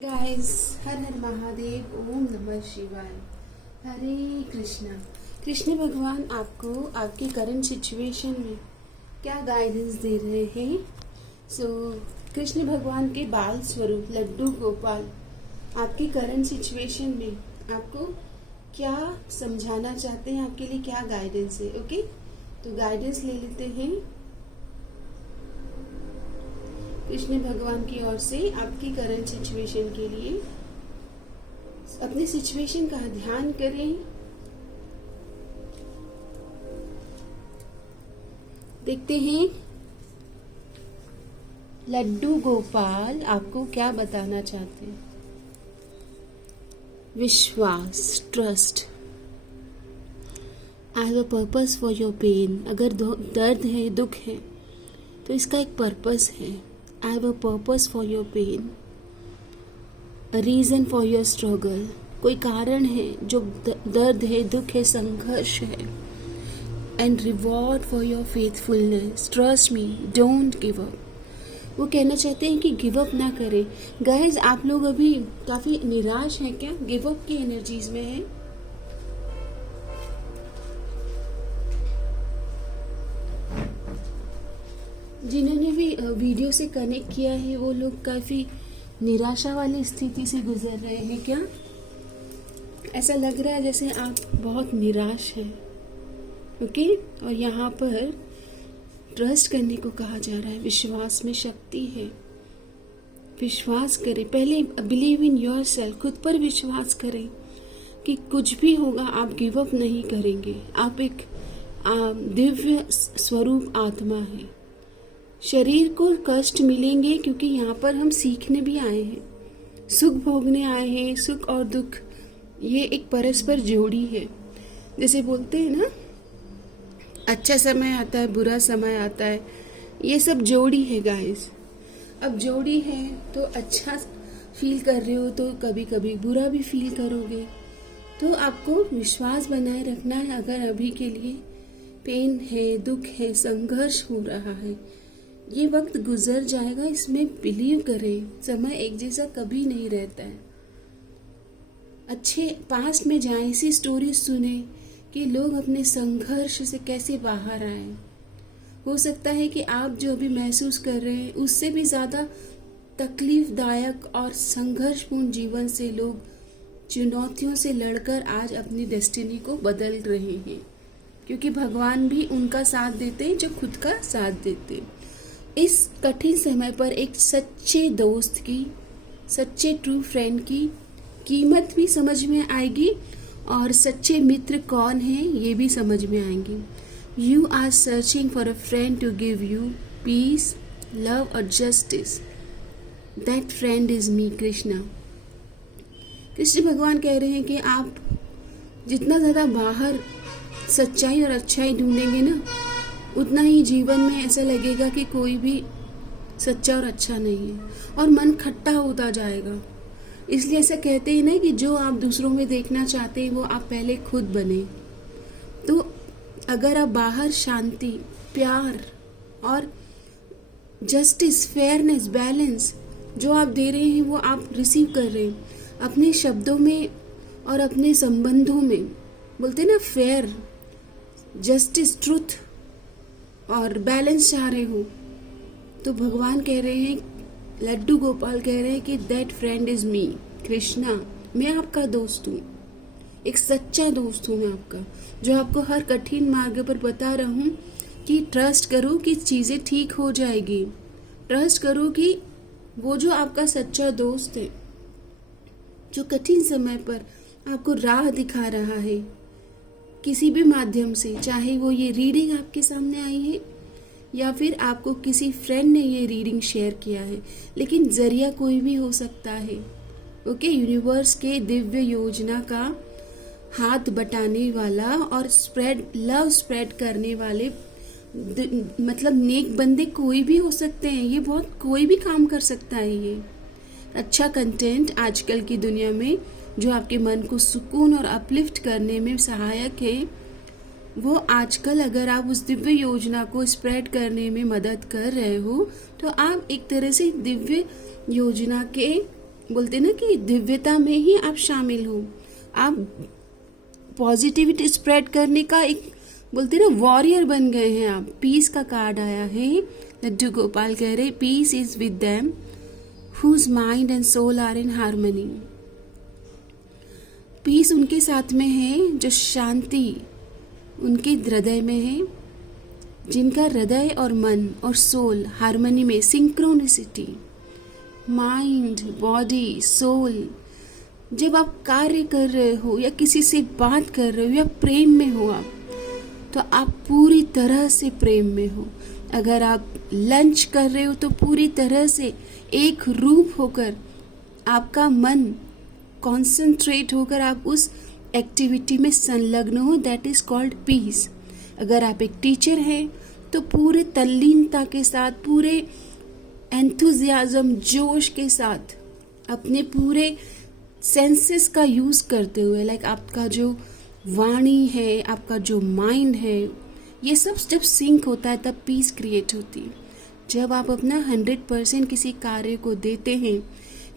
Guys, हर हर महादेव, ओम नमः शिवाय। हरे कृष्णा। कृष्ण भगवान आपको आपकी करंट सिचुएशन में क्या गाइडेंस दे रहे हैं। कृष्ण भगवान के बाल स्वरूप लड्डू गोपाल आपकी करंट सिचुएशन में आपको क्या समझाना चाहते हैं, आपके लिए क्या गाइडेंस है। ओके, तो गाइडेंस ले लेते हैं कृष्ण भगवान की ओर से आपकी करंट सिचुएशन के लिए। अपने सिचुएशन का ध्यान करें, देखते हैं लड्डू गोपाल आपको क्या बताना चाहते हैं। विश्वास, trust. I have a purpose for your pain. अगर दर्द है, दुख है, तो इसका एक पर्पस है। I have a purpose for your pain, a reason for your struggle. कोई कारण है जो दर्द है, दुख है, संघर्ष है। And reward for your faithfulness. Trust me, don't give up. वो कहना चाहते हैं कि गिव अप ना करें। गाइज, आप लोग अभी काफी निराश हैं क्या? गिव अप की एनर्जीज में है। जिन्होंने भी वीडियो से कनेक्ट किया है वो लोग काफ़ी निराशा वाली स्थिति से गुजर रहे हैं क्या? ऐसा लग रहा है जैसे आप बहुत निराश हैं। ओके, और यहाँ पर ट्रस्ट करने को कहा जा रहा है। विश्वास में शक्ति है। विश्वास करें, पहले बिलीव इन योर सेल्फ। खुद पर विश्वास करें कि कुछ भी होगा आप गिव अप नहीं करेंगे। आप एक दिव्य स्वरूप आत्मा है। शरीर को कष्ट मिलेंगे क्योंकि यहाँ पर हम सीखने भी आए हैं, सुख भोगने आए हैं। सुख और दुख ये एक परस्पर जोड़ी है। जैसे बोलते हैं ना, अच्छा समय आता है, बुरा समय आता है, ये सब जोड़ी है गाइस। अब जोड़ी है तो अच्छा फील कर रहे हो तो कभी कभी बुरा भी फील करोगे। तो आपको विश्वास बनाए रखना है। अगर अभी के लिए पेन है, दुख है, संघर्ष हो रहा है, ये वक्त गुजर जाएगा, इसमें बिलीव करें। समय एक जैसा कभी नहीं रहता है। अच्छे पास्ट में जाएं, ऐसी स्टोरी सुने कि लोग अपने संघर्ष से कैसे बाहर आए। हो सकता है कि आप जो अभी महसूस कर रहे हैं उससे भी ज़्यादा तकलीफदायक और संघर्षपूर्ण जीवन से लोग चुनौतियों से लड़कर आज अपनी डेस्टिनी को बदल रहे हैं, क्योंकि भगवान भी उनका साथ देते हैं जो खुद का साथ देते हैं। इस कठिन समय पर एक सच्चे दोस्त की, सच्चे ट्रू फ्रेंड की कीमत भी समझ में आएगी और सच्चे मित्र कौन हैं ये भी समझ में आएंगे। You are searching for a friend to give you peace, love और justice. That friend is me, Krishna. Krishna भगवान कह रहे हैं कि आप जितना ज़्यादा बाहर सच्चाई और अच्छाई ढूंढेंगे ना, उतना ही जीवन में ऐसा लगेगा कि कोई भी सच्चा और अच्छा नहीं है और मन खट्टा होता जाएगा। इसलिए ऐसा कहते हैं ना कि जो आप दूसरों में देखना चाहते हैं वो आप पहले खुद बने। तो अगर आप बाहर शांति, प्यार और जस्टिस, फेयरनेस, बैलेंस जो आप दे रहे हैं वो आप रिसीव कर रहे हैं अपने शब्दों में और अपने संबंधों में। बोलते हैं ना, फेयर, जस्टिस, ट्रुथ और बैलेंस चाह रहे हो, तो भगवान कह रहे हैं, लड्डू गोपाल कह रहे हैं कि that friend is me, Krishna. मैं आपका दोस्त हूँ, एक सच्चा दोस्त हूँ मैं आपका, जो आपको हर कठिन मार्ग पर बता रहा हूँ कि ट्रस्ट करो कि चीज़ें ठीक हो जाएगी। ट्रस्ट करो कि वो जो आपका सच्चा दोस्त है, जो कठिन समय पर आपको राह दिखा रहा है किसी भी माध्यम से, चाहे वो ये रीडिंग आपके सामने आई है या फिर आपको किसी फ्रेंड ने ये रीडिंग शेयर किया है, लेकिन जरिया कोई भी हो सकता है। ओके, यूनिवर्स के दिव्य योजना का हाथ बटाने वाला और लव स्प्रेड करने वाले मतलब नेक बंदे कोई भी हो सकते हैं। ये बहुत कोई भी काम कर सकता है। ये अच्छा कंटेंट आजकल की दुनिया में जो आपके मन को सुकून और अपलिफ्ट करने में सहायक है, वो आजकल अगर आप उस दिव्य योजना को स्प्रेड करने में मदद कर रहे हो तो आप एक तरह से दिव्य योजना के बोलते ना कि दिव्यता में ही आप शामिल हो। आप पॉजिटिविटी स्प्रेड करने का एक बोलते ना वॉरियर बन गए हैं आप। पीस का कार्ड आया है। लड्डू गोपाल कह रहे peace is with them whose mind and soul are in harmony. Peace उनके साथ में है जो शांति उनके हृदय में है, जिनका हृदय और मन और सोल हार्मनी में, सिंक्रोनिसिटी, माइंड, बॉडी, सोल। जब आप कार्य कर रहे हो या किसी से बात कर रहे हो या प्रेम में हो आप, तो आप पूरी तरह से प्रेम में हो। अगर आप लंच कर रहे हो तो पूरी तरह से एक रूप होकर आपका मन कॉन्सेंट्रेट होकर आप उस एक्टिविटी में संलग्न हो। That is called peace. अगर आप एक टीचर हैं तो पूरे तल्लीनता के साथ, पूरे एंथुजियाज्म, जोश के साथ, अपने पूरे सेंसेस का यूज करते हुए, लाइक आपका जो वाणी है, आपका जो माइंड है, ये सब जब सिंक होता है तब पीस क्रिएट होती है। जब आप अपना 100% किसी कार्य को देते हैं,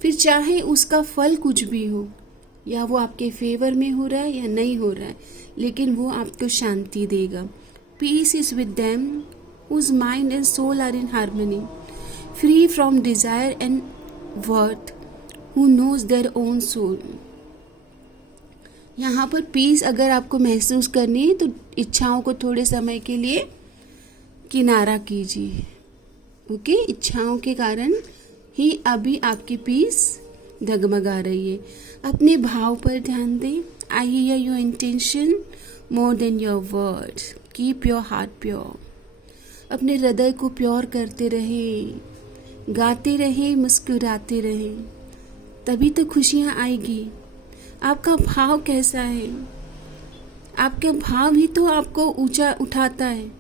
फिर चाहे उसका फल कुछ भी हो, या वो आपके फेवर में हो रहा है या नहीं हो रहा है, लेकिन वो आपको शांति देगा। Peace is with them whose mind and soul are in harmony, free from desire and worth, who knows their own soul. यहाँ पर पीस अगर आपको महसूस करनी है तो इच्छाओं को थोड़े समय के लिए किनारा कीजिए। ओके, इच्छाओं के कारण ही अभी आपकी पीस डगमगा रही है। अपने भाव पर ध्यान दें। I hear your intention more than your words. Keep your heart pure. अपने हृदय को प्योर करते रहे, गाते रहे, मुस्कुराते रहे, तभी तो खुशियाँ आएगी। आपका भाव कैसा है? आपका भाव ही तो आपको ऊंचा उठाता है।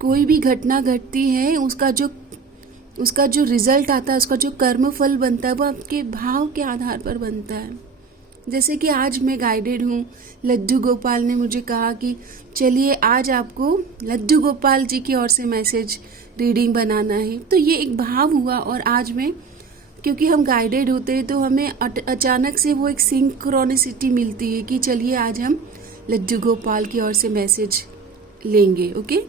कोई भी घटना घटती है, उसका जो रिजल्ट आता है, उसका जो कर्म फल बनता है, वो आपके भाव के आधार पर बनता है। जैसे कि आज मैं गाइडेड हूँ, लड्डू गोपाल ने मुझे कहा कि चलिए आज आपको लड्डू गोपाल जी की ओर से मैसेज रीडिंग बनाना है, तो ये एक भाव हुआ। और आज मैं, क्योंकि हम गाइडेड होते हैं तो हमें अचानक से वो एक सिंक्रोनिसिटी मिलती है कि चलिए आज हम लड्डू गोपाल की ओर से मैसेज लेंगे। ओके,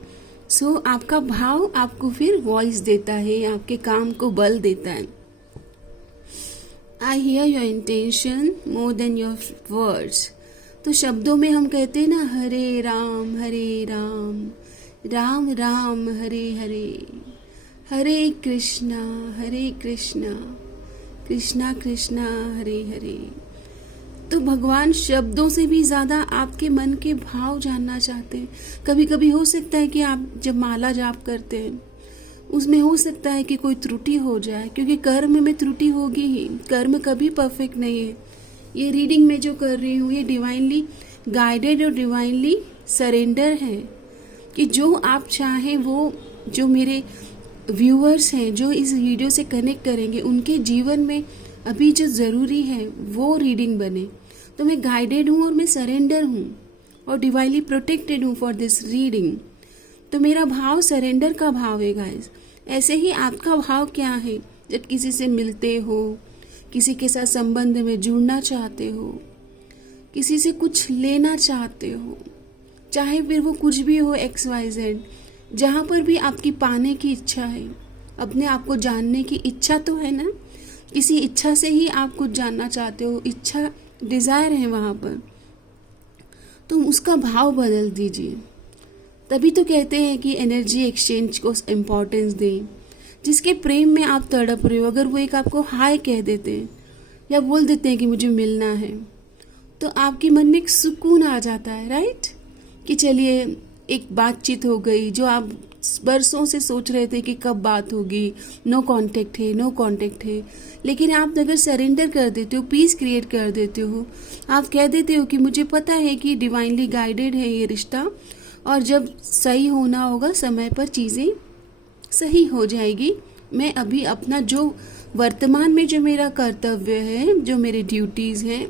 सो आपका भाव आपको फिर वॉइस देता है, आपके काम को बल देता है। I hear your intention more than your words. तो शब्दों में हम कहते हैं ना, हरे राम राम राम हरे हरे, हरे कृष्णा कृष्णा कृष्णा हरे हरे। तो भगवान शब्दों से भी ज़्यादा आपके मन के भाव जानना चाहते हैं। कभी कभी हो सकता है कि आप जब माला जाप करते हैं उसमें हो सकता है कि कोई त्रुटि हो जाए, क्योंकि कर्म में त्रुटि होगी ही। कर्म कभी परफेक्ट नहीं है। ये रीडिंग में जो कर रही हूँ ये डिवाइनली गाइडेड और डिवाइनली सरेंडर है कि जो आप चाहें वो, जो मेरे व्यूअर्स हैं जो इस वीडियो से कनेक्ट करेंगे, उनके जीवन में अभी जो ज़रूरी है वो रीडिंग बने। तो मैं गाइडेड हूँ और मैं सरेंडर हूँ और डिवाइनली प्रोटेक्टेड हूँ फॉर दिस रीडिंग। तो मेरा भाव सरेंडर का भाव है गाइस। ऐसे ही आपका भाव क्या है? जब किसी से मिलते हो, किसी के साथ संबंध में जुड़ना चाहते हो, किसी से कुछ लेना चाहते हो, चाहे फिर वो कुछ भी हो, XYZ, जहाँ पर भी आपकी पाने की इच्छा है, अपने आप को जानने की इच्छा तो है ना, किसी इच्छा से ही आप कुछ जानना चाहते हो, इच्छा, डिज़ायर है वहाँ पर, तो उसका भाव बदल दीजिए। तभी तो कहते हैं कि एनर्जी एक्सचेंज को इम्पोर्टेंस दें। जिसके प्रेम में आप तड़प रहे हो, अगर वो एक आपको हाय कह देते हैं या बोल देते हैं कि मुझे मिलना है, तो आपके मन में एक सुकून आ जाता है, राइट? कि चलिए एक बातचीत हो गई, जो आप बरसों से सोच रहे थे कि कब बात होगी, नो कांटेक्ट है, लेकिन आप अगर सरेंडर कर देते हो, पीस क्रिएट कर देते हो, आप कह देते हो कि मुझे पता है कि डिवाइनली गाइडेड है ये रिश्ता, और जब सही होना होगा समय पर चीज़ें सही हो जाएगी। मैं अभी अपना जो वर्तमान में जो मेरा कर्तव्य है, जो मेरे ड्यूटीज़ हैं,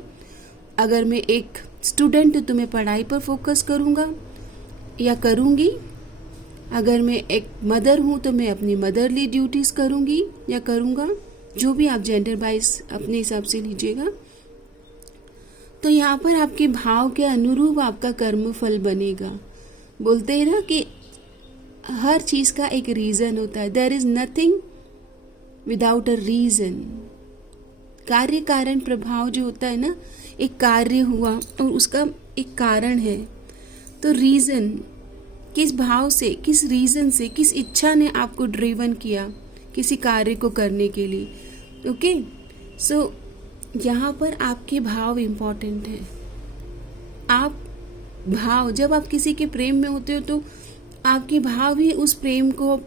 अगर मैं एक स्टूडेंट हूँ तो मैं पढ़ाई पर फोकस करूँगा या करूँगी। अगर मैं एक मदर हूँ तो मैं अपनी मदरली ड्यूटीज़ करूँगी या करूँगा। जो भी आप जेंडर वाइज अपने हिसाब से लीजिएगा। तो यहाँ पर आपके भाव के अनुरूप आपका कर्म फल बनेगा। बोलते हैं ना कि हर चीज़ का एक रीज़न होता है, there is nothing without a reason. कार्य कारण प्रभाव जो होता है ना, एक कार्य हुआ और उसका एक कारण है, तो रीज़न किस भाव से, किस रीज़न से, किस इच्छा ने आपको ड्रिवन किया किसी कार्य को करने के लिए। ओके, सो यहाँ पर आपके भाव इम्पॉर्टेंट हैं। आप भाव, जब आप किसी के प्रेम में होते हो तो आपके भाव ही उस प्रेम को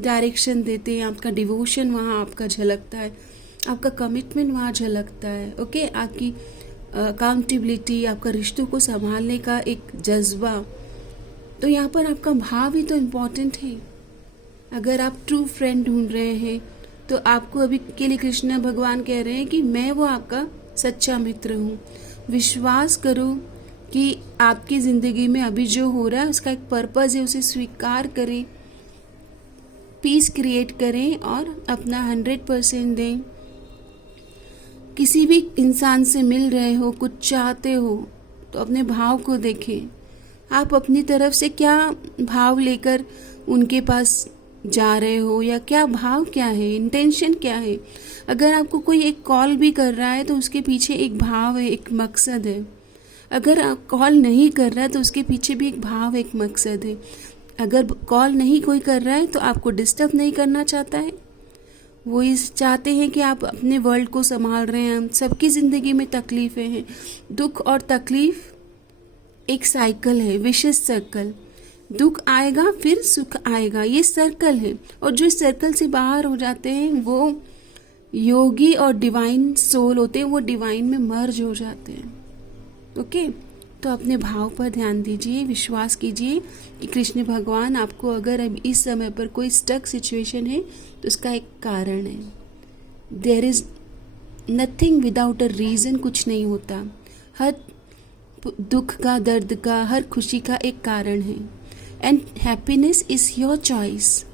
डायरेक्शन देते हैं। आपका डिवोशन वहाँ आपका झलकता है, आपका कमिटमेंट वहाँ झलकता है। ओके, आपकी अकाउंटेबिलिटी, आपका रिश्तों को संभालने का एक जज्बा, तो यहाँ पर आपका भाव ही तो इम्पॉर्टेंट है। अगर आप ट्रू फ्रेंड ढूंढ रहे हैं तो आपको अभी के लिए कृष्ण भगवान कह रहे हैं कि मैं वो आपका सच्चा मित्र हूँ। विश्वास करो कि आपकी ज़िंदगी में अभी जो हो रहा है उसका एक पर्पज़ है, उसे स्वीकार करें, पीस क्रिएट करें और अपना 100% दें। किसी भी इंसान से मिल रहे हो, कुछ चाहते हो, तो अपने भाव को देखें। आप अपनी तरफ से क्या भाव लेकर उनके पास जा रहे हो, या क्या भाव, क्या है, इंटेंशन क्या है। अगर आपको कोई एक कॉल भी कर रहा है तो उसके पीछे एक भाव है, एक मकसद है। अगर आप कॉल नहीं कर रहा है तो उसके पीछे भी एक भाव, एक मकसद है। अगर कॉल नहीं कोई कर रहा है तो आपको डिस्टर्ब नहीं करना चाहता है, वो इस चाहते हैं कि आप अपने वर्ल्ड को संभाल रहे हैं। सबकी ज़िंदगी में तकलीफ़ें हैं, दुख और तकलीफ़ एक साइकिल है, विशेष सर्कल। दुख आएगा फिर सुख आएगा, ये सर्कल है। और जो इस सर्कल से बाहर हो जाते हैं वो योगी और डिवाइन सोल होते हैं, वो डिवाइन में मर्ज हो जाते हैं। ओके, तो अपने भाव पर ध्यान दीजिए, विश्वास कीजिए कि कृष्ण भगवान आपको, अगर अब इस समय पर कोई स्टक सिचुएशन है तो उसका एक कारण है। There is nothing without a reason, कुछ नहीं होता। हर दुख का, दर्द का, हर खुशी का एक कारण है। And happiness is your choice.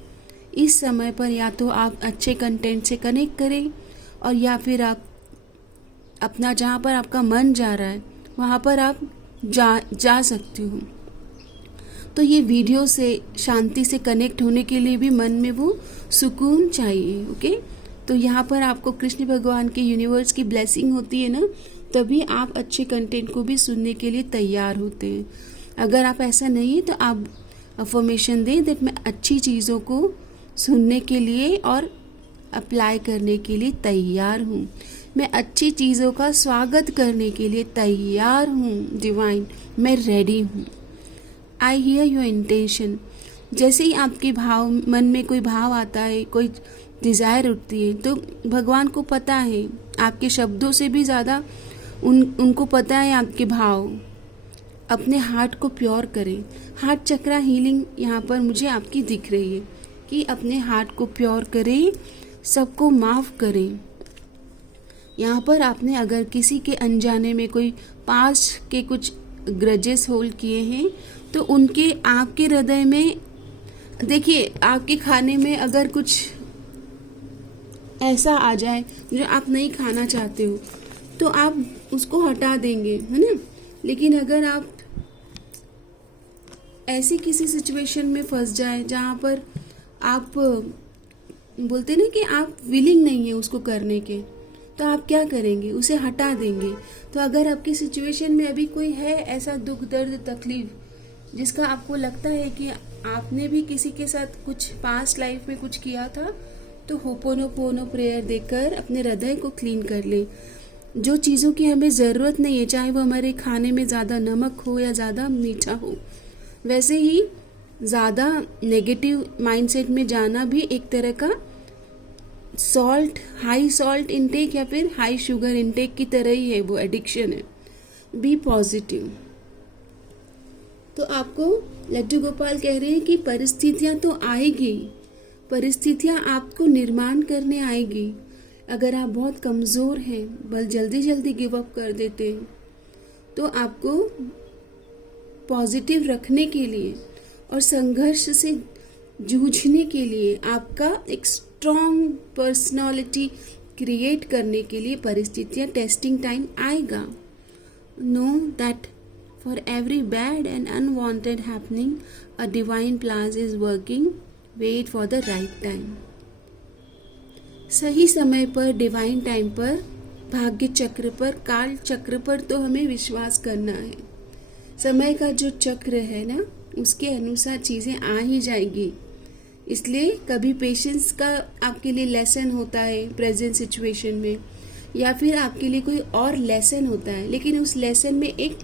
इस समय पर या तो आप अच्छे कंटेंट से कनेक्ट करें, और या फिर आप अपना, जहाँ पर आपका मन जा रहा है वहाँ पर आप जा सकते हो। तो ये वीडियो से शांति से कनेक्ट होने के लिए भी मन में वो सुकून चाहिए। ओके, तो यहाँ पर आपको कृष्ण भगवान के यूनिवर्स की ब्लेसिंग होती है ना, तभी आप अच्छे कंटेंट को भी सुनने के लिए तैयार होते हैं। अगर आप ऐसा नहीं है तो आप अफर्मेशन दें दैट मैं अच्छी चीज़ों को सुनने के लिए और अप्लाई करने के लिए तैयार हूँ। मैं अच्छी चीज़ों का स्वागत करने के लिए तैयार हूँ। डिवाइन, मैं रेडी हूँ। I hear your intention. जैसे ही आपके भाव, मन में कोई भाव आता है, कोई डिज़ायर उठती है, तो भगवान को पता है, आपके शब्दों से भी ज़्यादा उनको पता है आपके भाव। अपने हार्ट को प्योर करें। हार्ट चक्रा हीलिंग यहाँ पर मुझे आपकी दिख रही है कि अपने हार्ट को प्योर करें, सबको माफ़ करें। यहाँ पर आपने अगर किसी के अनजाने में कोई पास्ट के कुछ ग्रजेस होल्ड किए हैं तो उनके आपके हृदय में, देखिए, आपके खाने में अगर कुछ ऐसा आ जाए जो आप नहीं खाना चाहते हो तो आप उसको हटा देंगे, है ना। लेकिन अगर आप ऐसी किसी सिचुएशन में फंस जाए जहाँ पर आप बोलते ना कि आप विलिंग नहीं है उसको करने के, तो आप क्या करेंगे, उसे हटा देंगे। तो अगर आपकी सिचुएशन में अभी कोई है ऐसा दुख, दर्द, तकलीफ जिसका आपको लगता है कि आपने भी किसी के साथ कुछ पास्ट लाइफ में कुछ किया था, तो होपोनोपोनो प्रेयर देकर अपने हृदय को क्लीन कर ले। जो चीज़ों की हमें ज़रूरत नहीं है, चाहे वो हमारे खाने में ज़्यादा नमक हो या ज़्यादा मीठा हो, वैसे ही ज़्यादा नेगेटिव माइंडसेट में जाना भी एक तरह का सॉल्ट, हाई सॉल्ट इनटेक या फिर हाई शुगर इनटेक की तरह ही है, वो एडिक्शन है। Be positive. तो आपको लड्डू गोपाल कह रहे हैं कि परिस्थितियां तो आएगी, परिस्थितियां आपको निर्माण करने आएगी। अगर आप बहुत कमज़ोर हैं, बस जल्दी जल्दी गिव अप कर देते हैं, तो आपको पॉजिटिव रखने के लिए और संघर्ष से जूझने के लिए आपका एक स्ट्रॉन्ग पर्सनालिटी क्रिएट करने के लिए परिस्थितियाँ, टेस्टिंग टाइम आएगा. Know that for every bad and unwanted happening a divine plan is working. Wait for the right time. सही समय पर, डिवाइन टाइम पर, भाग्य चक्र पर, काल चक्र पर तो हमें विश्वास करना है. समय का जो चक्र है ना, उसके अनुसार चीज़ें आ ही जाएगी. इसलिए कभी पेशेंस का आपके लिए लेसन होता है प्रेजेंट सिचुएशन में, या फिर आपके लिए कोई और लेसन होता है, लेकिन उस लेसन में एक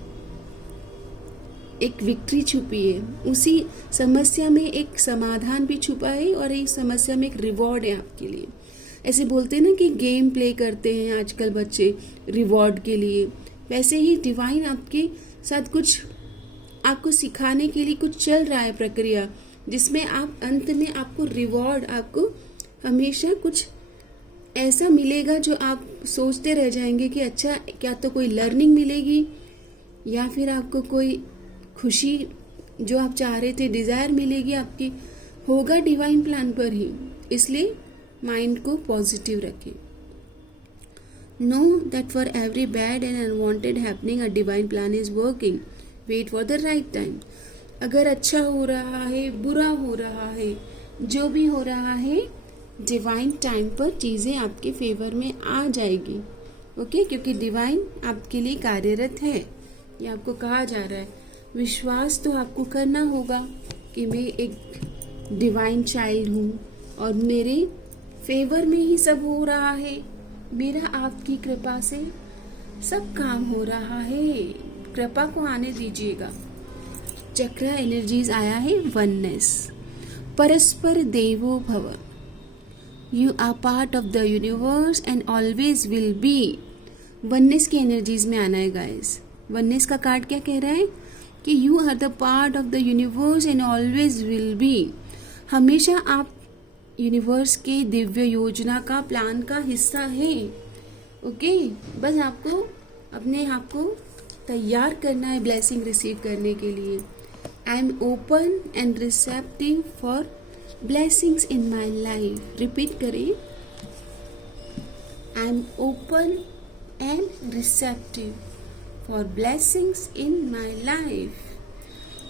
विक्ट्री छुपी है. उसी समस्या में एक समाधान भी छुपा है और इस समस्या में एक रिवॉर्ड है आपके लिए. ऐसे बोलते हैं ना कि गेम प्ले करते हैं आजकल बच्चे रिवॉर्ड के लिए, वैसे ही डिवाइन आपके साथ कुछ आपको सिखाने के लिए कुछ चल रहा है प्रक्रिया, जिसमें आप अंत में आपको रिवॉर्ड, आपको हमेशा कुछ ऐसा मिलेगा जो आप सोचते रह जाएंगे कि अच्छा, क्या तो कोई लर्निंग मिलेगी या फिर आपको कोई खुशी जो आप चाह रहे थे, डिज़ायर मिलेगी आपकी. होगा डिवाइन प्लान पर ही. इसलिए माइंड को पॉजिटिव रखें. Know that for every bad and unwanted happening a divine plan is working. Wait for the right time. अगर अच्छा हो रहा है, बुरा हो रहा है, जो भी हो रहा है, डिवाइन टाइम पर चीज़ें आपके फेवर में आ जाएगी. ओके, क्योंकि डिवाइन आपके लिए कार्यरत है. ये आपको कहा जा रहा है. विश्वास तो आपको करना होगा कि मैं एक डिवाइन चाइल्ड हूँ और मेरे फेवर में ही सब हो रहा है. मेरा आपकी कृपा से सब काम हो रहा है. कृपा को आने दीजिएगा. चक्र एनर्जीज आया है वननेस. परस्पर देवो भव. You are part of the universe and always will be. Oneness की एनर्जीज में आना है गाइस. वननेस का कार्ड क्या कह रहा है कि you are the part of the universe and always will be. हमेशा आप यूनिवर्स के दिव्य योजना का, प्लान का हिस्सा है. ओके, बस आपको अपने आप को तैयार करना है ब्लेसिंग रिसीव करने के लिए. I am open and receptive for blessings in my life. Repeat करें. I am open and receptive for blessings in my life.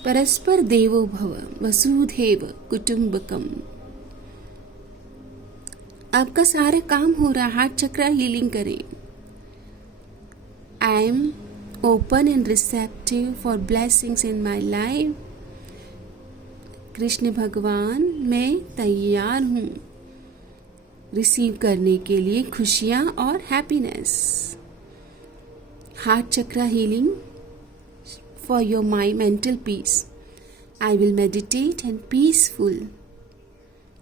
परस्पर देवो भव वसुधैव कुटुंबकम. आपका सारा काम हो रहा. हार्ट चक्र हीलिंग करें. I am open and receptive for blessings in my life. Krishna भगवान, मैं तैयार हूँ रिसीव करने के लिए खुशियाँ और हैप्पीनेस. हार्ट चक्र healing for your my mental peace. I will meditate and peaceful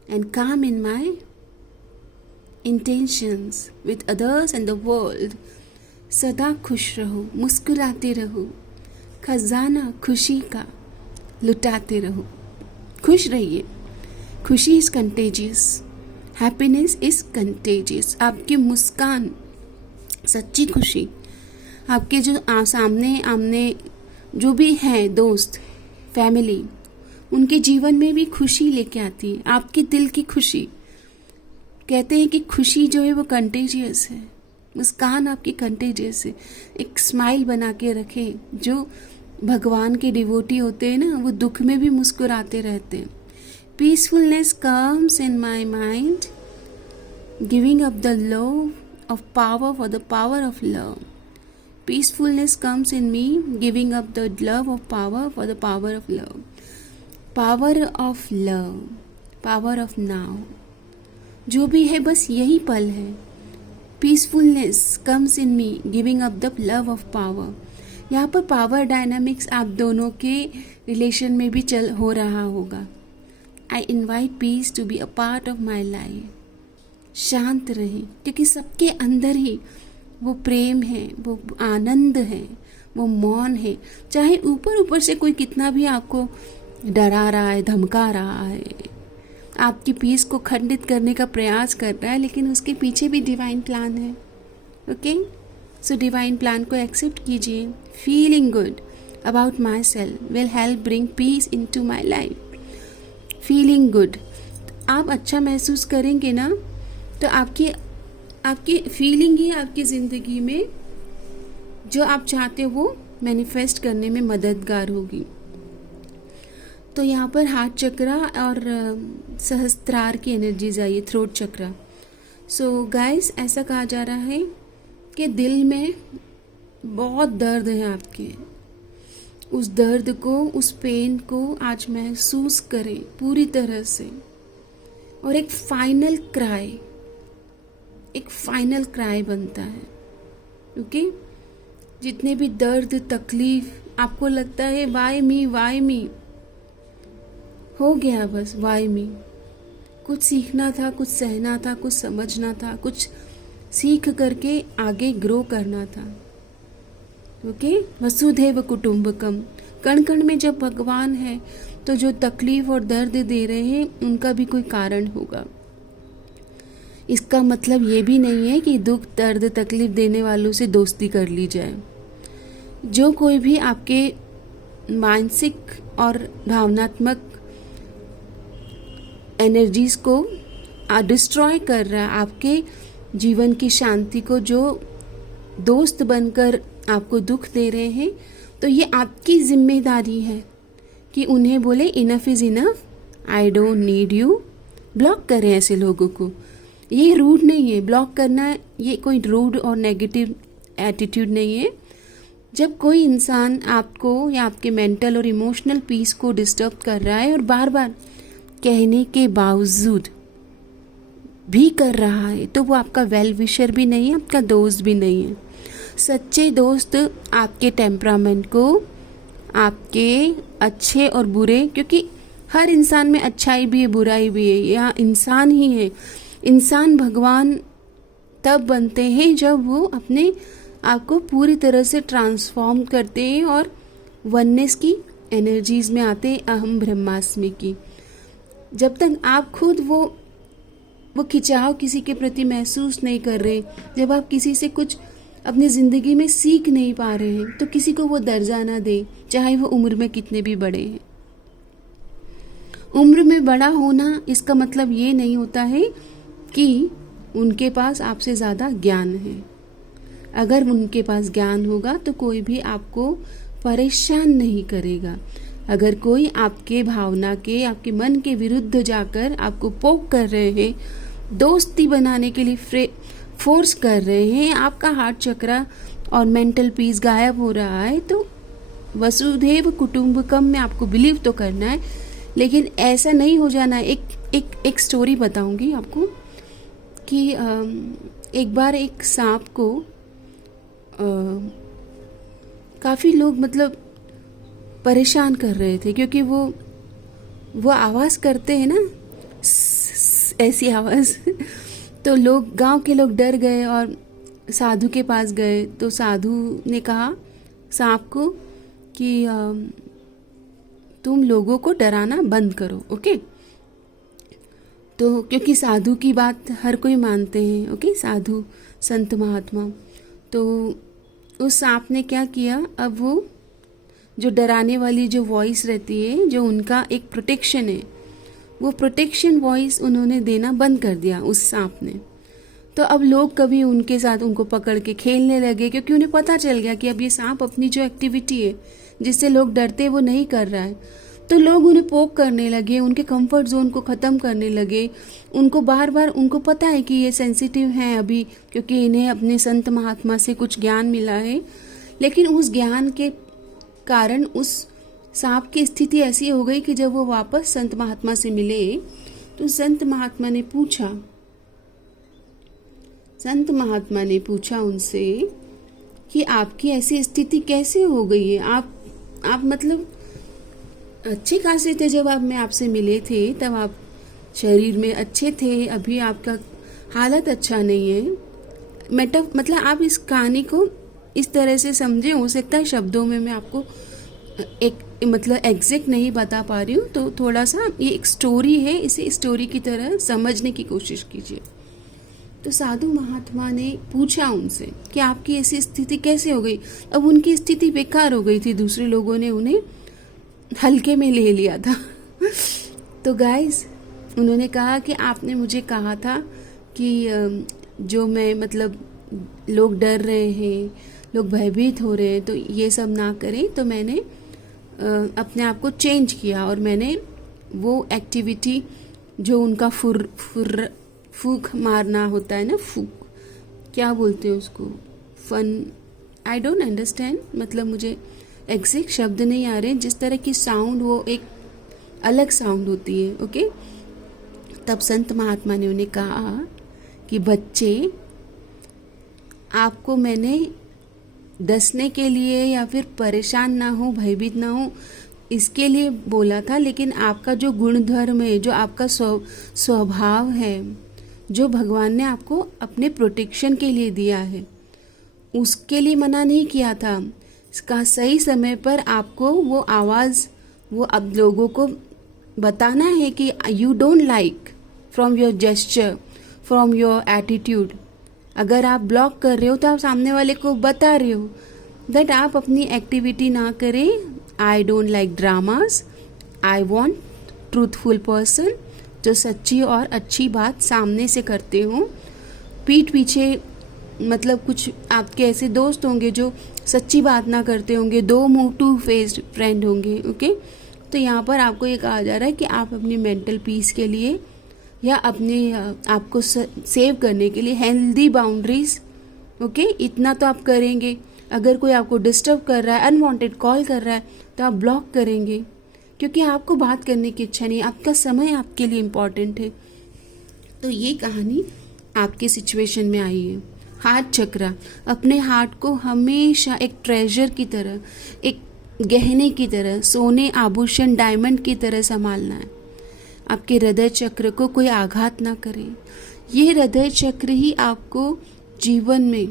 and calm in my intentions with others and the world. सदा खुश रहो, मुस्कुराते रहो, खजाना खुशी का लुटाते रहो. खुश रहिए. खुशी is contagious. Happiness is contagious. आपकी मुस्कान, सच्ची खुशी, आपके जो सामने आमने जो भी हैं दोस्त, फैमिली, उनके जीवन में भी खुशी लेके आती है. आपकी दिल की खुशी. कहते हैं कि खुशी जो है वो कंटेजियस है. मुस्कान आपकी कंटेजियस है. एक स्माइल बना के रखें. जो भगवान के डिवोटी होते हैं ना, वो दुख में भी मुस्कुराते रहते हैं. Peacefulness comes in my mind, giving up the love of power for the power of love. Peacefulness comes in me, giving up the love of power for the power of love. Power of love, power of now. जो भी है बस यही पल है. Peacefulness comes in me, giving up the love of power. यहाँ पर power dynamics आप दोनों के रिलेशन में भी चल हो रहा होगा. I invite peace to be a part of my life. शांत रहें, क्योंकि सबके अंदर ही वो प्रेम है, वो आनंद है, वो मौन है. चाहे ऊपर ऊपर से कोई कितना भी आपको डरा रहा है, धमका रहा है, आपकी पीस को खंडित करने का प्रयास कर रहा है, लेकिन उसके पीछे भी डिवाइन प्लान है. ओके, सो डिवाइन प्लान को एक्सेप्ट कीजिए. Feeling good about myself will help bring peace into my life. Feeling good. आप अच्छा महसूस करेंगे ना, तो आपकी आपकी फीलिंग ही आपकी ज़िंदगी में जो आप चाहते हो वो मैनिफेस्ट करने में मददगार होगी। तो यहाँ पर हार्ट चक्रा और सहस्त्रार की एनर्जीज आई है, थ्रोट चक्रा। सो गाइस, ऐसा कहा जा रहा है कि दिल में बहुत दर्द है आपके, उस दर्द को, उस पेन को आज महसूस करें पूरी तरह से, और एक फाइनल क्राई बनता है। ओके, जितने भी दर्द तकलीफ आपको लगता है वाई मी, हो गया बस वाई मी। कुछ सीखना था, कुछ सहना था, कुछ समझना था, कुछ सीख करके आगे ग्रो करना था। ओके, वसुधैव कुटुंबकम, कण कण में जब भगवान है तो जो तकलीफ और दर्द दे रहे हैं उनका भी कोई कारण होगा। इसका मतलब ये भी नहीं है कि दुख दर्द तकलीफ देने वालों से दोस्ती कर ली जाए। जो कोई भी आपके मानसिक और भावनात्मक एनर्जीज को डिस्ट्रॉय कर रहा है, आपके जीवन की शांति को जो दोस्त बनकर आपको दुख दे रहे हैं, तो ये आपकी जिम्मेदारी है कि उन्हें बोले enough is enough, I don't need you. Block करें ऐसे लोगों को। ये रूड नहीं है, ब्लॉक करना ये कोई रूड और नेगेटिव एटीट्यूड नहीं है। जब कोई इंसान आपको या आपके मेंटल और इमोशनल पीस को डिस्टर्ब कर रहा है और बार बार कहने के बावजूद भी कर रहा है, तो वो आपका वेल विशर भी नहीं है, आपका दोस्त भी नहीं है। सच्चे दोस्त आपके टेम्परामेंट को, आपके अच्छे और बुरे, क्योंकि हर इंसान में अच्छाई भी है बुराई भी है, या इंसान ही है। इंसान भगवान तब बनते हैं जब वो अपने आप को पूरी तरह से ट्रांसफॉर्म करते हैं और वननेस की एनर्जीज में आते हैं, अहम ब्रह्मास्मि की। जब तक आप खुद वो खिंचाव किसी के प्रति महसूस नहीं कर रहे, जब आप किसी से कुछ अपनी ज़िंदगी में सीख नहीं पा रहे हैं, तो किसी को वो दर्जा ना दे, चाहे वो उम्र में कितने भी बड़े हैं। उम्र में बड़ा होना इसका मतलब ये नहीं होता है कि उनके पास आपसे ज़्यादा ज्ञान है। अगर उनके पास ज्ञान होगा तो कोई भी आपको परेशान नहीं करेगा। अगर कोई आपके भावना के, आपके मन के विरुद्ध जाकर आपको पोक कर रहे हैं, दोस्ती बनाने के लिए फोर्स कर रहे हैं, आपका हार्ट चक्रा और मेंटल पीस गायब हो रहा है, तो वसुधैव कुटुंबकम में आपको बिलीव तो करना है, लेकिन ऐसा नहीं हो जाना। एक स्टोरी बताऊंगी आपको कि एक बार एक सांप को काफ़ी लोग मतलब परेशान कर रहे थे, क्योंकि वो आवाज़ करते हैं ना, ऐसी आवाज़। तो लोग, गांव के लोग डर गए और साधु के पास गए। तो साधु ने कहा सांप को कि तुम लोगों को डराना बंद करो। ओके, तो क्योंकि साधु की बात हर कोई मानते हैं, ओके, साधु संत महात्मा। तो उस सांप ने क्या किया, अब वो जो डराने वाली जो वॉइस रहती है, जो उनका एक प्रोटेक्शन है, वो प्रोटेक्शन वॉइस उन्होंने देना बंद कर दिया उस सांप ने। तो अब लोग कभी उनके साथ उनको पकड़ के खेलने लगे, क्योंकि उन्हें पता चल गया कि अब ये सांप अपनी जो एक्टिविटी है जिससे लोग डरते वो नहीं कर रहा है। तो लोग उन्हें पोक करने लगे, उनके कंफर्ट जोन को ख़त्म करने लगे। उनको बार बार, उनको पता है कि ये सेंसिटिव हैं अभी, क्योंकि इन्हें अपने संत महात्मा से कुछ ज्ञान मिला है, लेकिन उस ज्ञान के कारण उस सांप की स्थिति ऐसी हो गई कि जब वो वापस संत महात्मा से मिले तो संत महात्मा ने पूछा उनसे कि आपकी ऐसी स्थिति कैसे हो गई है। आप मतलब अच्छे खासे थे, जब मैं आपसे मिले थे तब आप शरीर में अच्छे थे, अभी आपका हालत अच्छा नहीं है। मतलब आप इस कहानी को इस तरह से समझे, हो सकता है शब्दों में मैं आपको मतलब एग्जैक्ट नहीं बता पा रही हूँ, तो थोड़ा सा ये एक स्टोरी है, इसे स्टोरी की तरह समझने की कोशिश कीजिए। तो साधु महात्मा ने पूछा उनसे कि आपकी ऐसी स्थिति कैसे हो गई। अब उनकी स्थिति बेकार हो गई थी, दूसरे लोगों ने उन्हें हल्के में ले लिया था। तो गाइस, उन्होंने कहा कि आपने मुझे कहा था कि जो मैं मतलब लोग डर रहे हैं, लोग भयभीत हो रहे हैं, तो ये सब ना करें। तो मैंने अपने आप को चेंज किया और मैंने वो एक्टिविटी जो उनका फूक मारना होता है ना, फूक क्या बोलते हैं उसको, फन, आई डोंट अंडरस्टैंड, मतलब मुझे एग्जैक्ट शब्द नहीं आ रहे, जिस तरह की साउंड, वो एक अलग साउंड होती है, ओके। तब संत महात्मा ने उन्हें कहा कि बच्चे, आपको मैंने डसने के लिए या फिर परेशान ना हो, भयभीत ना हो, इसके लिए बोला था, लेकिन आपका जो गुणधर्म है, जो आपका स्वभाव है, जो भगवान ने आपको अपने प्रोटेक्शन के लिए दिया है, उसके लिए मना नहीं किया था। इसका सही समय पर आपको वो आवाज़, वो अब लोगों को बताना है कि you don't like from your gesture, from your attitude. अगर आप ब्लॉक कर रहे हो तो आप सामने वाले को बता रहे हो दैट आप अपनी एक्टिविटी ना करें। I don't like dramas, I want truthful person, जो सच्ची और अच्छी बात सामने से करते हो। पीठ पीछे मतलब कुछ आपके ऐसे दोस्त होंगे जो सच्ची बात ना करते होंगे, दो मुंह टू फेस्ड फ्रेंड होंगे, ओके। तो यहाँ पर आपको ये कहा जा रहा है कि आप अपनी मेंटल पीस के लिए या अपने आपको सेव करने के लिए हेल्दी बाउंड्रीज, ओके, इतना तो आप करेंगे। अगर कोई आपको डिस्टर्ब कर रहा है, अनवांटेड कॉल कर रहा है, तो आप ब्लॉक करेंगे, क्योंकि आपको बात करने की इच्छा नहीं, आपका समय आपके लिए इम्पॉर्टेंट है। तो ये कहानी आपके सिचुएशन में आई है। हार्ट चक्र, अपने हार्ट को हमेशा एक ट्रेजर की तरह, एक गहने की तरह, सोने आभूषण डायमंड की तरह संभालना है। आपके हृदय चक्र को कोई आघात ना करे। ये हृदय चक्र ही आपको जीवन में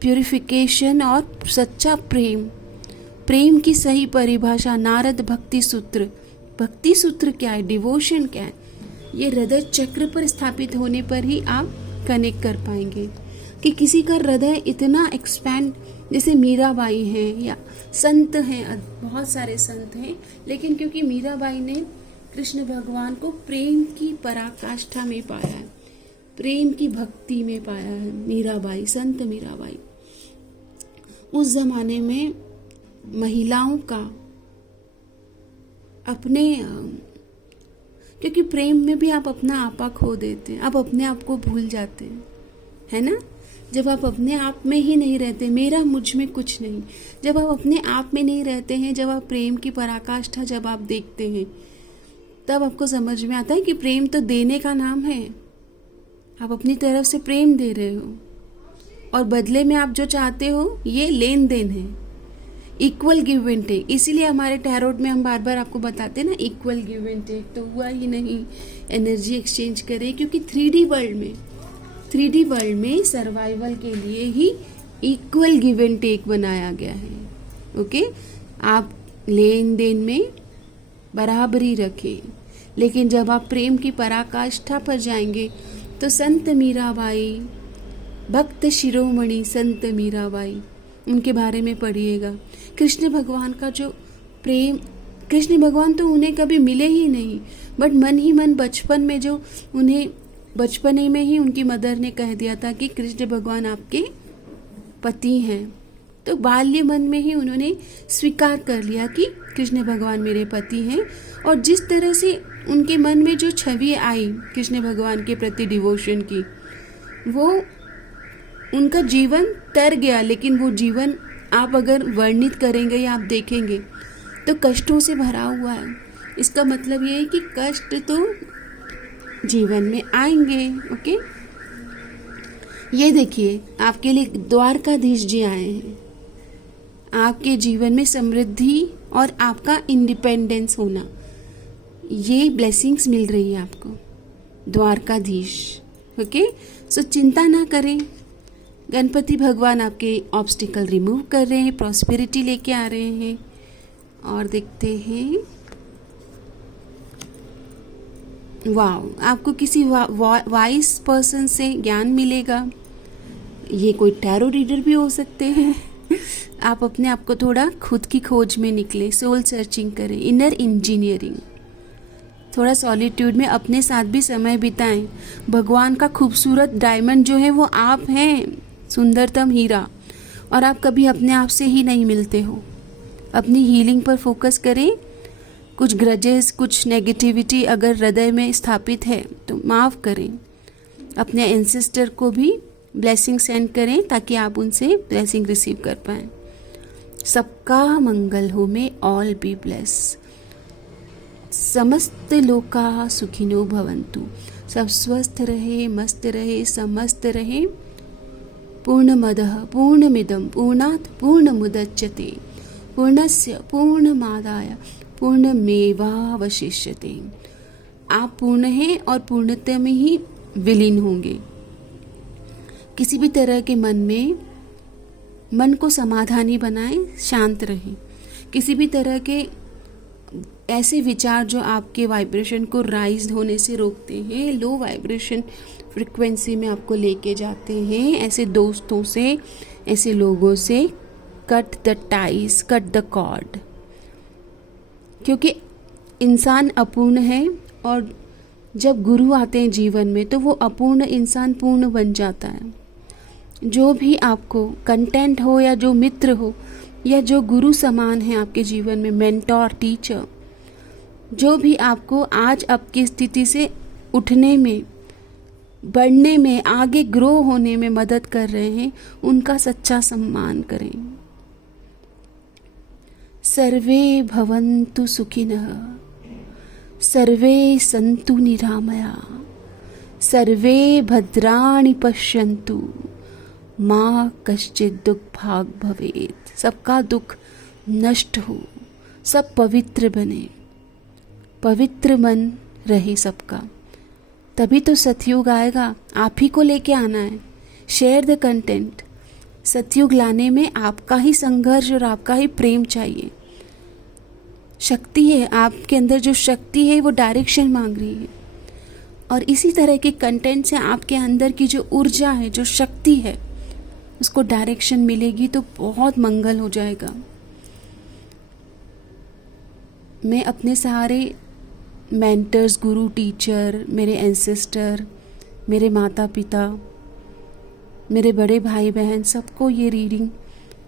प्यूरिफिकेशन और सच्चा प्रेम की सही परिभाषा, नारद भक्ति सूत्र क्या है, डिवोशन क्या है, ये हृदय चक्र पर स्थापित होने पर ही आप कनेक्ट कर पाएंगे। कि किसी का हृदय इतना एक्सपैंड, जैसे मीराबाई हैं या संत हैं, बहुत सारे संत हैं, लेकिन क्योंकि मीराबाई ने कृष्ण भगवान को प्रेम की पराकाष्ठा में पाया है, प्रेम की भक्ति में पाया है, मीराबाई, संत मीराबाई। उस जमाने में महिलाओं का अपने, क्योंकि प्रेम में भी आप अपना आपा खो देते हैं, आप अपने आप को भूल जाते हैं, है ना। जब आप अपने आप में ही नहीं रहते, मेरा मुझ में कुछ नहीं, जब आप अपने आप में नहीं रहते हैं, जब आप प्रेम की पराकाष्ठा जब आप देखते हैं, तब आपको समझ में आता है कि प्रेम तो देने का नाम है। आप अपनी तरफ से प्रेम दे रहे हो और बदले में आप जो चाहते हो ये लेन देन है, इक्वल गिव एंड टेक। इसीलिए हमारे टैरोट में हम बार बार आपको बताते हैं ना, इक्वल गिव एंड टेक। तो हुआ ही नहीं, एनर्जी एक्सचेंज करें, क्योंकि 3D वर्ल्ड में सर्वाइवल के लिए ही इक्वल गिव एंड टेक बनाया गया है, ओके। आप लेन देन में बराबरी रखें, लेकिन जब आप प्रेम की पराकाष्ठा पर जाएंगे तो संत मीराबाई, भक्त शिरोमणि संत मीराबाई, उनके बारे में पढ़िएगा। कृष्ण भगवान का जो प्रेम, कृष्ण भगवान तो उन्हें कभी मिले ही नहीं, बट मन ही मन बचपन में जो उन्हें, बचपने में ही उनकी मदर ने कह दिया था कि कृष्ण भगवान आपके पति हैं, तो बाल्य मन में ही उन्होंने स्वीकार कर लिया कि कृष्ण भगवान मेरे पति हैं। और जिस तरह से उनके मन में जो छवि आई कृष्ण भगवान के प्रति डिवोशन की, वो उनका जीवन तर गया। लेकिन वो जीवन आप अगर वर्णित करेंगे या आप देखेंगे तो कष्टों से भरा हुआ है। इसका मतलब ये है कि कष्ट तो जीवन में आएंगे, ओके। ये देखिए, आपके लिए द्वारकाधीश जी आए हैं। आपके जीवन में समृद्धि और आपका इंडिपेंडेंस होना, ये ब्लेसिंग्स मिल रही है आपको, द्वारकाधीश, ओके। सो चिंता ना करें, गणपति भगवान आपके ऑब्स्टिकल रिमूव कर रहे हैं, प्रॉस्पेरिटी लेके आ रहे हैं। और देखते हैं, वाव, आपको किसी वाइस पर्सन से ज्ञान मिलेगा। ये कोई टैरो रीडर भी हो सकते हैं। आप अपने आप को थोड़ा खुद की खोज में निकले, सोल सर्चिंग करें, इनर इंजीनियरिंग। थोड़ा सॉलिट्यूड में अपने साथ भी समय बिताएं। भगवान का खूबसूरत डायमंड जो है वो आप हैं, सुंदरतम हीरा, और आप कभी अपने आप से ही नहीं मिलते हो। अपनी हीलिंग पर फोकस करें। कुछ ग्रजेस, कुछ नेगेटिविटी अगर हृदय में स्थापित है तो माफ़ करें। अपने एंसेस्टर को भी ब्लेसिंग सेंड करें ताकि आप उनसे ब्लेसिंग रिसीव कर पाएँ। सबका मंगल हो, में ऑल बी ब्लेस। समस्त लोका सुखिनो भवन्तु। सब स्वस्थ रहे, मस्त रहे, समस्त रहे। पूर्णमदः पूर्णमिदं पूर्णात् पूर्णमुदच्यते पूर्णस्य पूर्णमादाय पूर्णमेवावशिष्यते। आप पूर्ण हैं और पूर्णता में ही विलीन होंगे। किसी भी तरह के मन को समाधानी बनाएं, शांत रहें। किसी भी तरह के ऐसे विचार जो आपके वाइब्रेशन को राइज होने से रोकते हैं, लो वाइब्रेशन फ्रिक्वेंसी में आपको लेके जाते हैं, ऐसे दोस्तों से, ऐसे लोगों से cut the ties, cut the cord. क्योंकि इंसान अपूर्ण है और जब गुरु आते हैं जीवन में तो वो अपूर्ण इंसान पूर्ण बन जाता है। जो भी आपको कंटेंट हो या जो मित्र हो या जो गुरु समान है आपके जीवन में, मेंटोर, टीचर, जो भी आपको आज आपकी स्थिति से उठने में, बढ़ने में, आगे ग्रो होने में मदद कर रहे हैं, उनका सच्चा सम्मान करें। सर्वे भवन्तु सुखिनः, सर्वे सन्तु निरामया, सर्वे भद्राणि पश्यन्तु, माँ कश्चित् दुःखभाग् भवेत्। सबका दुख नष्ट हो, सब पवित्र बने, पवित्र मन रहे सबका। तभी तो सतयुग आएगा। आप ही को लेके आना है। Share the content. सतयुग लाने में आपका ही संघर्ष और आपका ही प्रेम चाहिए। शक्ति है आपके अंदर, जो शक्ति है वो डायरेक्शन मांग रही है, और इसी तरह के कंटेंट से आपके अंदर की जो ऊर्जा है, जो शक्ति है, उसको डायरेक्शन मिलेगी तो बहुत मंगल हो जाएगा। मैं अपने सारे मेंटर्स, गुरु, टीचर, मेरे एंसेस्टर, मेरे माता पिता, मेरे बड़े भाई बहन, सबको ये रीडिंग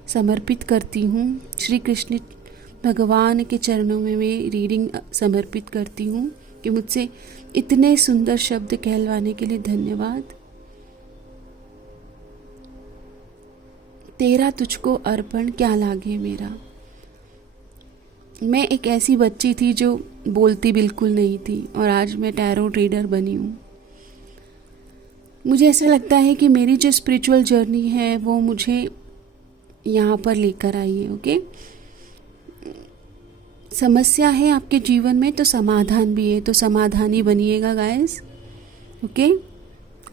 समर्पित करती हूँ। श्री कृष्ण भगवान के चरणों में मैं रीडिंग समर्पित करती हूँ कि मुझसे इतने सुंदर शब्द कहलवाने के लिए धन्यवाद। तेरा तुझको अर्पण क्या लागे मेरा। मैं एक ऐसी बच्ची थी जो बोलती बिल्कुल नहीं थी और आज मैं टैरो रीडर बनी हूँ। मुझे ऐसा लगता है कि मेरी जो स्पिरिचुअल जर्नी है वो मुझे यहाँ पर लेकर आई है। ओके, समस्या है आपके जीवन में तो समाधान भी है, तो समाधानी बनिएगा गाइस। ओके,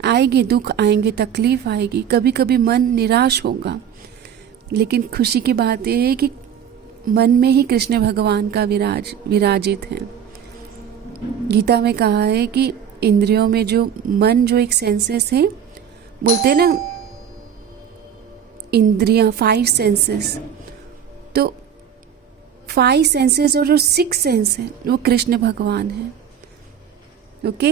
आएंगे दुख, आएंगे तकलीफ आएगी, कभी कभी मन निराश होगा, लेकिन खुशी की बात यह है कि मन में ही कृष्ण भगवान का विराजित है। गीता में कहा है कि इंद्रियों में जो मन, जो एक सेंसेस है, बोलते हैं ना इंद्रियां, 5 सेंसेस, तो 5 सेंसेस और जो 6 सेंस है वो कृष्ण भगवान है। ओके,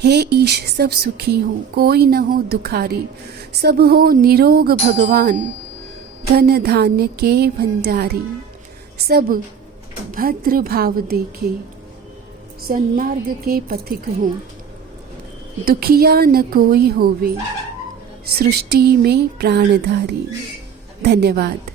हे ईश सब सुखी हो, कोई न हो दुखारी, सब हो निरोग भगवान, धन धान्य के भंडारी, सब भद्र भाव देखे, सन्मार्ग के पथिक हो, दुखिया न कोई होवे, सृष्टि में प्राणधारी। धन्यवाद।